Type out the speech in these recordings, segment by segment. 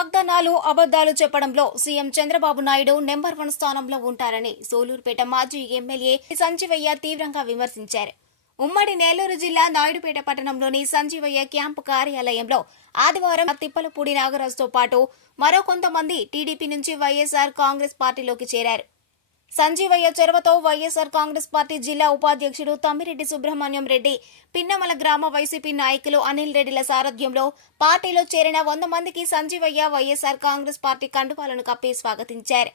వాగ్దానాలు అబద్దాలు చెప్పడంలో సీఎం చంద్రబాబు నాయుడు నెంబర్ 1 స్థానంలో ఉంటారని సోలూరుపేట మాజీ ఎమ్మెల్యే సంజీవయ్య తీవ్రంగా విమర్శించారు. ఉమ్మడి నెల్లూరు జిల్లా నాయుడుపేట పట్టణంలోని సంజీవయ్య క్యాంపు కార్యాలయంలో ఆదివారం తిప్పలపూడి నాగరాజుతో పాటు మరో కొంతమంది టీడీపీ నుంచి వైఎస్ఆర్ కాంగ్రెస్ పార్టీలోకి చేరారు. సంజీవయ్య చొరవతో వైఎస్ఆర్ కాంగ్రెస్ పార్టీ జిల్లా ఉపాధ్యక్షుడు తమ్మిరెడ్డి సుబ్రహ్మణ్యం రెడ్డి, పిన్నమల గ్రామ వైసీపీ నాయకులు అనిల్ రెడ్డిల సారథ్యంలో పార్టీలో చేరిన 100 మందికి సంజీవయ్య వైఎస్ఆర్ కాంగ్రెస్ పార్టీ కండువాలను కప్పి స్వాగతించారు.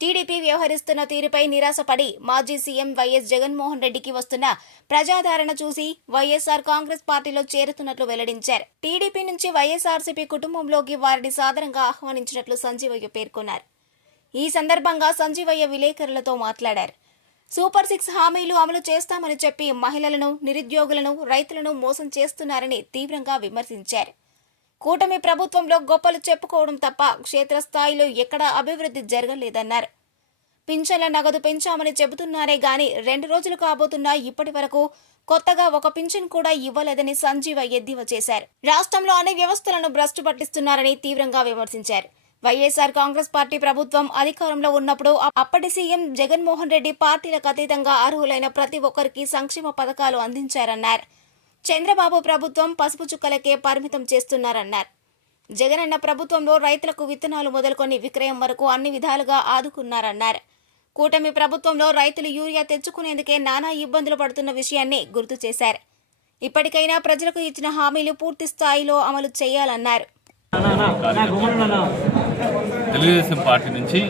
టీడీపీ వ్యవహరిస్తున్న తీరుపై నిరాశపడి మాజీ సీఎం వైఎస్ జగన్మోహన్ రెడ్డికి వస్తున్న ప్రజాదరణ చూసి వైఎస్ఆర్ కాంగ్రెస్ పార్టీలో చేరుతున్నట్లు వెల్లడించారు. టీడీపీ నుంచి వైఎస్ఆర్సీపీ కుటుంబంలోకి వారిని సాదరంగా ఆహ్వానించినట్లు సంజీవయ్య పేర్కొన్నారు. ఈ సందర్భంగా సంజీవయ్య విలేకరులతో మాట్లాడారు. సూపర్ 6 హామీలు అమలు చేస్తామని చెప్పి మహిళలను, నిరుద్యోగులను, రైతులను మోసం చేస్తున్నారని తీవ్రంగా విమర్శించారు. కూటమి ప్రభుత్వంలో గొప్పలు చెప్పుకోవడం తప్ప క్షేత్రస్థాయిలో ఎక్కడా అభివృద్ధి జరగలేదన్నారు. పింఛన్ల నగదు పెంచామని చెబుతున్నారే గాని 2 రోజులు కాబోతున్నా ఇప్పటి వరకు కొత్తగా ఒక పింఛన్ కూడా ఇవ్వలేదని సంజీవయ్య ఎద్దేవా చేశారు. రాష్ట్రంలో అన్ని వ్యవస్థలను భ్రష్టు పట్టిస్తున్నారని తీవ్రంగా విమర్శించారు. వైఎస్ఆర్ కాంగ్రెస్ పార్టీ ప్రభుత్వం అధికారంలో ఉన్నప్పుడు అప్పటి సీఎం జగన్మోహన్ రెడ్డి పార్టీలకు అతీతంగా అర్హులైన ప్రతి ఒక్కరికి సంక్షేమ పథకాలు అందించారన్నారు. చంద్రబాబు ప్రభుత్వం పసుపు చుక్కలకే పరిమితం చేస్తున్నారన్నారు. జగనన్న ప్రభుత్వంలో రైతులకు విత్తనాలు మొదలుకొని విక్రయం వరకు అన్ని విధాలుగా ఆదుకున్నారన్నారు. కూటమి ప్రభుత్వంలో రైతులు యూరియా తెచ్చుకునేందుకే నానా ఇబ్బందులు పడుతున్న విషయాన్ని గుర్తు చేశారు. ఇప్పటికైనా ప్రజలకు ఇచ్చిన హామీలు పూర్తి స్థాయిలో అమలు చేయాలన్నారు. తెలుగుదేశం పార్టీ నుంచి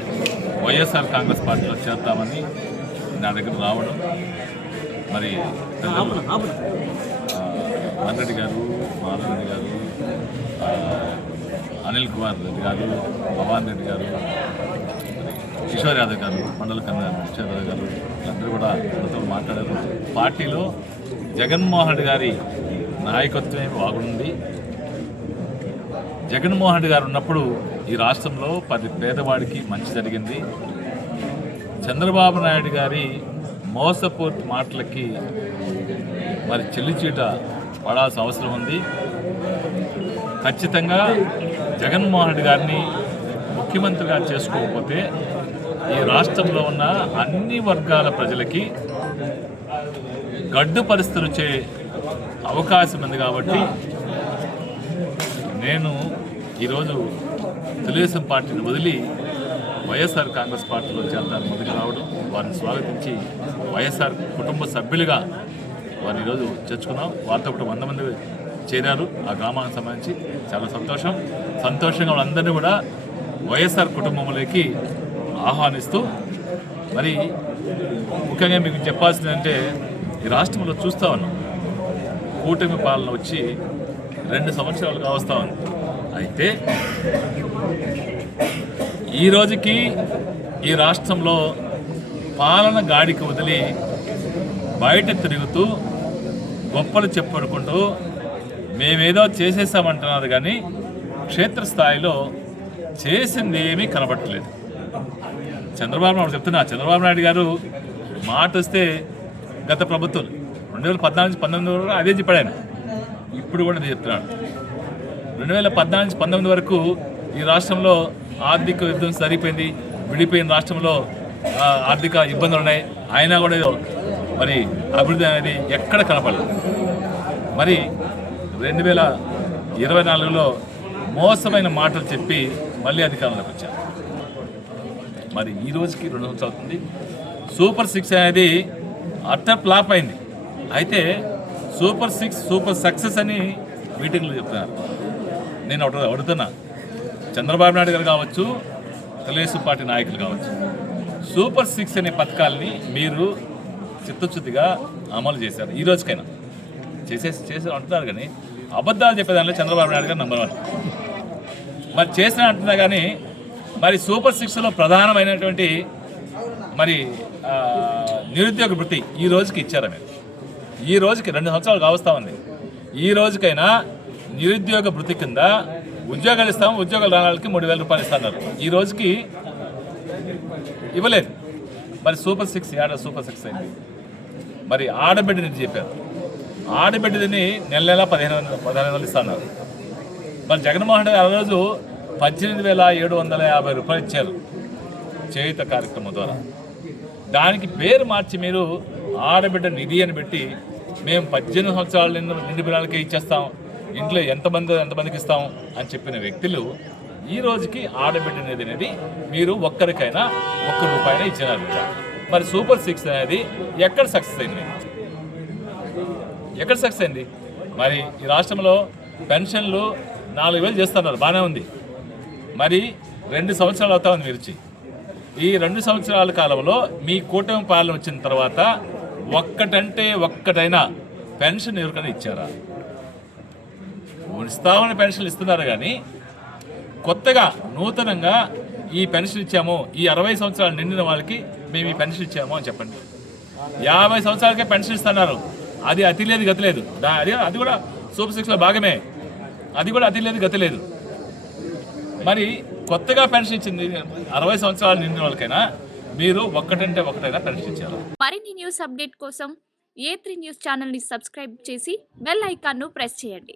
వైఎస్ఆర్ కాంగ్రెస్ పార్టీలో చేద్దామని నా దగ్గర రావడం, మరి మన్రెడ్డి గారు, మాధవరెడ్డి గారు, అనిల్ కుమార్ రెడ్డి గారు, భవాన్ రెడ్డి గారు, కిషోర్ యాదవ్ గారు, మండల కన్వీనర్ కిషోర్ యాదవ్ గారు అందరూ కూడా అందరితో మాట్లాడారు. పార్టీలో జగన్మోహన్ రెడ్డి గారి నాయకత్వమే బాగుంది. జగన్మోహన్ రెడ్డి గారు ఉన్నప్పుడు ఈ రాష్ట్రంలో 10 పేదవాడికి మంచి జరిగింది. చంద్రబాబు నాయుడు గారి మోసపూర్తి మాటలకి మరి చెల్లిచీట పడాల్సిన అవసరం ఉంది. ఖచ్చితంగా జగన్మోహన్ రెడ్డి గారిని ముఖ్యమంత్రిగా చేసుకోకపోతే ఈ రాష్ట్రంలో ఉన్న అన్ని వర్గాల ప్రజలకి గడ్డు పరిస్థితులు వచ్చే అవకాశం ఉంది. కాబట్టి నేను ఈరోజు తెలుగుదేశం పార్టీని వదిలి వైఎస్ఆర్ కాంగ్రెస్ పార్టీలో చేరడానికి ముందుకు రావడం, వారిని స్వాగతించి వైఎస్ఆర్ కుటుంబ సభ్యులుగా వారిని ఈరోజు చేర్చుకున్నాం. వారితో కూడా 100 మంది చేరారు ఆ గ్రామానికి సంబంధించి. చాలా సంతోషంగా వాళ్ళందరినీ కూడా వైఎస్ఆర్ కుటుంబంలోకి ఆహ్వానిస్తూ, మరి ముఖ్యంగా మీకు చెప్పాల్సిందంటే ఈ రాష్ట్రంలో చూస్తూ ఉన్నాం, కూటమి పాలన వచ్చి 2 సంవత్సరాలు కావస్తా ఉంది. అయితే ఈ రోజుకి ఈ రాష్ట్రంలో పాలన గాడికి వదిలి బయట తిరుగుతూ గొప్పలు చెప్పుకుంటూ మేమేదో చేసేసామంటున్నారు, కానీ క్షేత్రస్థాయిలో చేసింది ఏమీ కనబట్టలేదు. చంద్రబాబు నాయుడు చెప్తున్నా, చంద్రబాబు నాయుడు గారు మాట వస్తే గత ప్రభుత్వం 2014-19 వరకు అదే చెప్పాడు ఆయన. ఇప్పుడు కూడా నేను చెప్తున్నాను, 2014-19 వరకు ఈ రాష్ట్రంలో ఆర్థిక విధ్వంసం జరిగిపోయింది. విడిపోయిన రాష్ట్రంలో ఆర్థిక ఇబ్బందులు ఉన్నాయి. అయినా కూడా మరి అభివృద్ధి అనేది ఎక్కడ కనపడలేదు. మరి 2024లో మోసమైన మాటలు చెప్పి మళ్ళీ అధికారంలోకి వచ్చారు. మరి ఈ రోజుకి 2 సంవత్సరాలు అవుతుంది. సూపర్ 6 అనేది అట్టర్ ఫ్లాప్ అయింది. అయితే సూపర్ 6 సూపర్ సక్సెస్ అని మీటింగ్లో చెప్తున్నారు. నేను అడుగుతున్నా, చంద్రబాబు నాయుడు గారు కావచ్చు, తెలుగుదేశం పార్టీ నాయకులు కావచ్చు, సూపర్ 6 అనే పథకాలని మీరు చిత్తశుద్ధిగా అమలు చేశారు. ఈ రోజుకైనా చేసి అంటున్నారు, కానీ అబద్ధాలు చెప్పేదానిలో చంద్రబాబు నాయుడు గారు నంబర్ 1. మరి చేసిన అంటున్నా కానీ మరి సూపర్ 6లో ప్రధానమైనటువంటి మరి నిరుద్యోగ వృత్తి ఈ రోజుకి ఇచ్చారా మీరు? ఈ రోజుకి 2 సంవత్సరాలు కావస్తా ఉంది. ఈ రోజుకైనా నిరుద్యోగ వృత్తి కింద ఉద్యోగాలు ఇస్తాము, ఉద్యోగాలు రావాలకి 3,000 రూపాయలు ఇస్తున్నారు. ఈ రోజుకి ఇవ్వలేదు. మరి సూపర్ 6 ఏడా సూపర్ 6 అయింది. మరి ఆడబిడ్డని చెప్పారు, ఆడబిడ్డని నెల 15,000 ఇస్తున్నారు. మరి జగన్మోహన్ రెడ్డి ఆ రోజు 18,750 రూపాయలు ఇచ్చారు చేయుత కార్యక్రమం ద్వారా. దానికి పేరు మార్చి మీరు ఆడబిడ్డ నిధి అని పెట్టి మేము 18 సంవత్సరాల నిండు పిల్లలకే ఇచ్చేస్తాం, ఇంట్లో ఎంతమందికి ఇస్తాం అని చెప్పిన వ్యక్తులు ఈ రోజుకి ఆడబిడ్డ నిధి అనేది మీరు ఒక్కరికైనా ₹1 ఇచ్చినారు. మరి సూపర్ 6 అనేది ఎక్కడ సక్సెస్ అయింది? ఎక్కడ సక్సెస్ అయింది? మరి ఈ రాష్ట్రంలో పెన్షన్లు 4,000 చేస్తున్నారు, బాగానే ఉంది. మరి 2 సంవత్సరాలు అవుతా ఉంది మీరు వచ్చి. ఈ 2 సంవత్సరాల కాలంలో మీ కూటమి పాలన వచ్చిన తర్వాత ఒక్కటైనా పెన్షన్ ఎవరికైనా ఇచ్చారా? ఇస్తామని పెన్షన్లు ఇస్తున్నారు కానీ కొత్తగా నూతనంగా ఈ పెన్షన్ ఇచ్చాము, ఈ 60 సంవత్సరాలు నిండిన వాళ్ళకి మేము ఈ పెన్షన్ ఇచ్చాము అని చెప్పండి. 50 సంవత్సరాలకే పెన్షన్ ఇస్తున్నారు, అది అతి లేదు గతి లేదు. అది కూడా సూపర్ 6లో భాగమే, అది కూడా అతి లేదు గతి లేదు. మరి కొత్తగా పెన్షన్ ఇచ్చింది 60 సంవత్సరాలు నిండిన వాళ్ళకైనా మీరు ఒక్కటైనా పెన్షన్ ఇచ్చారు. మరిన్ని న్యూస్ అప్డేట్ కోసం A3 న్యూస్ ఛానల్ని సబ్స్క్రైబ్ చేసి బెల్ ఐకాన్ను ప్రెస్ చేయండి.